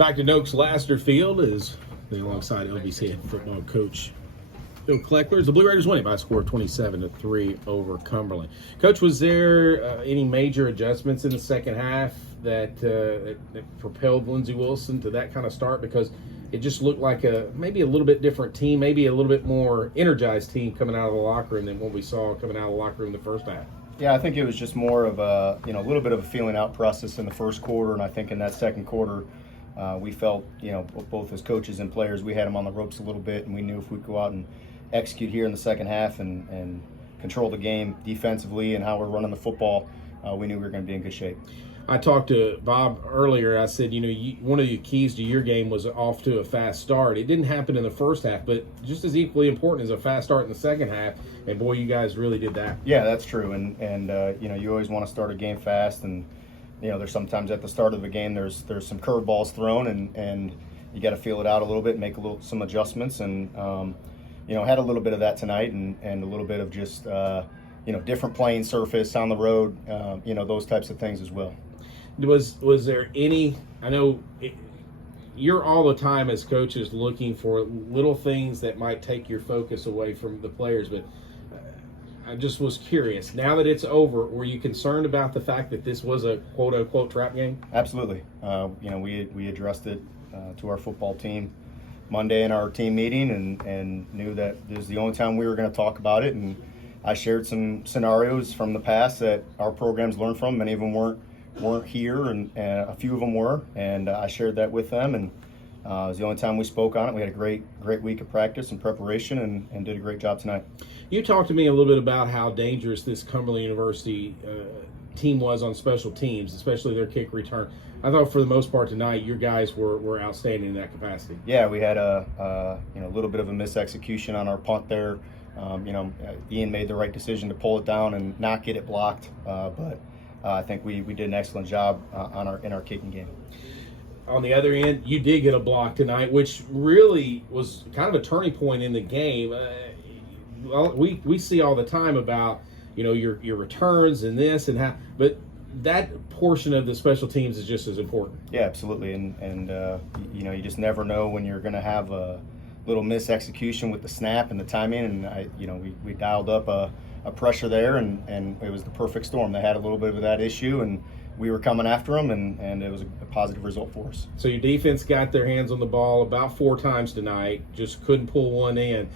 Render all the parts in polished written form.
Back to Noakes Laster Field is alongside LBC head football coach Phil Kleckler. The Blue Raiders winning by a score of 27-3 over Cumberland. Coach, was there any major adjustments in the second half that propelled Lindsey Wilson to that kind of start? Because it just looked like maybe a little bit different team, maybe a little bit more energized team coming out of the locker room than what we saw coming out of the locker room in the first half. Yeah, I think it was just more of a little bit of a feeling out process in the first quarter, and I think in that second quarter, we felt, both as coaches and players, we had them on the ropes a little bit, and we knew if we'd go out and execute here in the second half and control the game defensively and how we're running the football, we knew we were going to be in good shape. I talked to Bob earlier. I said, one of the keys to your game was off to a fast start. It didn't happen in the first half, but just as equally important as a fast start in the second half. And boy, you guys really did that. Yeah, that's true. And you always want to start a game fast, and there's sometimes at the start of the game there's some curveballs thrown, and you got to feel it out a little bit, make some adjustments, and had a little bit of that tonight, and a little bit of just different playing surface on the road, those types of things as well. Was there any? I know you're all the time as coaches looking for little things that might take your focus away from the players, but I just was curious. Now that it's over, were you concerned about the fact that this was a quote-unquote trap game? Absolutely. We addressed it to our football team Monday in our team meeting, and knew that this was the only time we were going to talk about it. And I shared some scenarios from the past that our programs learned from. Many of them weren't here, and a few of them were, and I shared that with them, and it was the only time we spoke on it. We had a great week of practice and preparation, and did a great job tonight. You talked to me a little bit about how dangerous this Cumberland University team was on special teams, especially their kick return. I thought for the most part tonight, your guys were outstanding in that capacity. Yeah, we had a little bit of a misexecution on our punt there. Ian made the right decision to pull it down and not get it blocked, but I think we did an excellent job in our kicking game. On the other end, you did get a block tonight, which really was kind of a turning point in the game. We see all the time about your returns and this and how, but that portion of the special teams is just as important. Yeah, absolutely, and you just never know when you're going to have a little misexecution with the snap and the timing, and we dialed up a pressure there, and it was the perfect storm. They had a little bit of that issue, and we were coming after them, and it was a positive result for us. So your defense got their hands on the ball about 4 times tonight, just couldn't pull one in.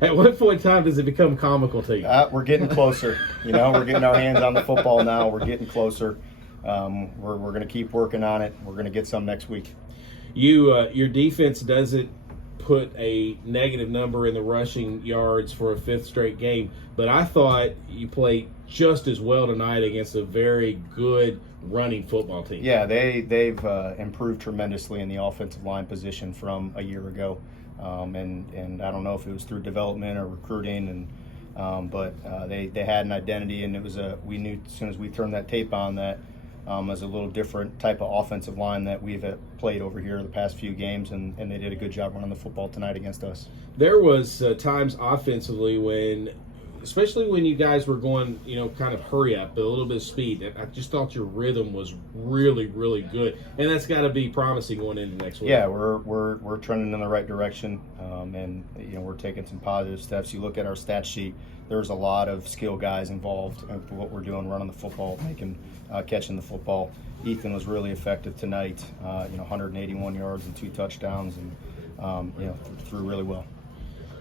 At what point in time does it become comical to you? We're getting closer. We're getting our hands on the football now. We're getting closer. We're going to keep working on it. We're going to get some next week. Your defense doesn't put a negative number in the rushing yards for a 5th straight game, but I thought you played just as well tonight against a very good running football team. Yeah, they've improved tremendously in the offensive line position from a year ago, and I don't know if it was through development or recruiting, but they had an identity, and it was we knew as soon as we turned that tape on that as a little different type of offensive line that we've played over here the past few games, and they did a good job running the football tonight against us. There was times offensively especially when you guys were going, kind of hurry up, but a little bit of speed. I just thought your rhythm was really, really good, and that's got to be promising going into next week. Yeah, we're trending in the right direction, and we're taking some positive steps. You look at our stat sheet. There's a lot of skill guys involved in what we're doing, running the football, catching the football. Ethan was really effective tonight. 181 yards and 2 touchdowns, and threw really well.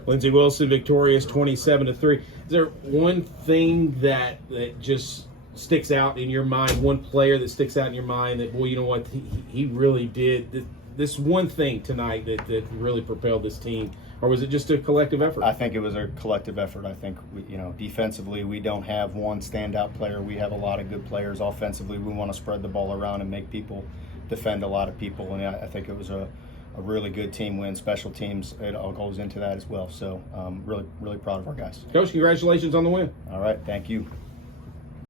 Lindsey Wilson victorious 27-3. Is there one thing that just sticks out in your mind, one player that sticks out in your mind that, boy, you know what, he really did this one thing tonight that really propelled this team? Or was it just a collective effort? I think it was a collective effort. I think, defensively, we don't have one standout player. We have a lot of good players. Offensively, we want to spread the ball around and make people defend a lot of people. And I think it was a really good team win. Special teams, it all goes into that as well. So really, really proud of our guys. Coach, congratulations on the win. All right, thank you.